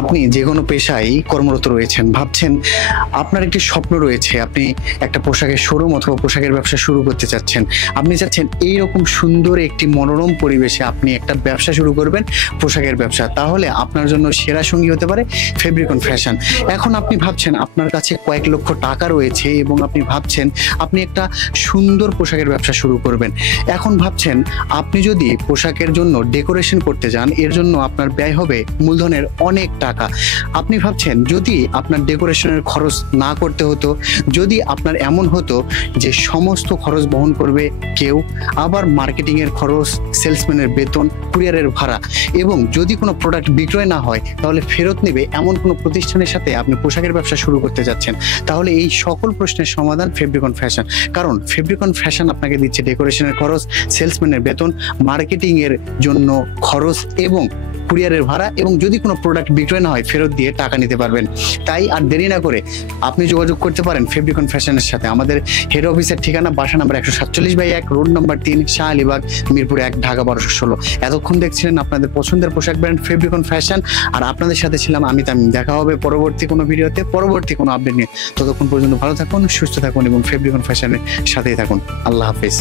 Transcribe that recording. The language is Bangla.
আপনি যে কোনো পেশায় কর্মরত রয়েছেন, ভাবছেন আপনার একটি স্বপ্ন রয়েছে, আপনি একটা পোশাকের শোরুম অথবা পোশাকের ব্যবসা শুরু করতে চাচ্ছেন। আপনি চাচ্ছেন এইরকম সুন্দর একটি মনোরম পরিবেশে আপনি একটা ব্যবসা শুরু করবেন, পোশাকের ব্যবসা। তাহলে আপনার জন্য সেরা সঙ্গী হতে পারে ফেব্রিকন ফ্যাশন। এখন আপনি ভাবছেন আপনার কাছে কয়েক লক্ষ টাকা রয়েছে এবং আপনি ভাবছেন আপনি একটা সুন্দর পোশাকের ব্যবসা শুরু করবেন। এখন ভাবছেন আপনি যদি পোশাকের জন্য ডেকোরেশন করতে যান, এর জন্য আপনার ব্যয় হবে মূলধনের অনেক টাকা। আপনি ভাবছেন যদি আপনার ডেকোরেশনের খরচ না করতে হতো, যদি আপনার এমন হতো যে সমস্ত খরচ বহন করবে কেউ, আবার মার্কেটিংয়ের খরচ, সেলসম্যানের বেতন, কুরিয়ারের ভাড়া, এবং যদি কোনো প্রোডাক্ট বিক্রয় না হয় তাহলে ফেরত নেবে, এমন কোনো প্রতিষ্ঠানের সাথে আপনি পোশাকের ব্যবসা শুরু করতে যাচ্ছেন, তাহলে এই সকল প্রশ্নের সমাধান ফেব্রিকন ফ্যাশন। কারণ ফেব্রিকন ফ্যাশন আপনাকে দিচ্ছে ডেকোরেশনের খরচ, সেলসম্যানের বেতন, মার্কেটিংয়ের জন্য খরচ এবং কুরিয়ারের ভাড়া, এবং যদি কোনো প্রোডাক্ট বিক্রয় না হয় ফেরত দিয়ে টাকা নিতে পারবেন। তাই আর দেরি না করে আপনি যোগাযোগ করতে পারেন ফেব্রিকন ফ্যাশনের সাথে। আমাদের হেড অফিসের ঠিকানা বাসা number 147/1, road number 3, Shah Alibag, Mirpur 1, Dhaka 1216। এতক্ষণ দেখছিলেন আপনাদের পছন্দের পোশাক ব্র্যান্ড ফেব্রিকন ফ্যাশন, আর আপনাদের সাথে ছিলাম আমি তামিম। দেখা হবে পরবর্তী কোনো ভিডিওতে, পরবর্তী কোনো আপডেট নিয়ে। ততক্ষণ পর্যন্ত ভালো থাকুন, সুস্থ থাকুন এবং ফেব্রিকন ফ্যাশনের সাথেই থাকুন। আল্লাহ হাফিজ।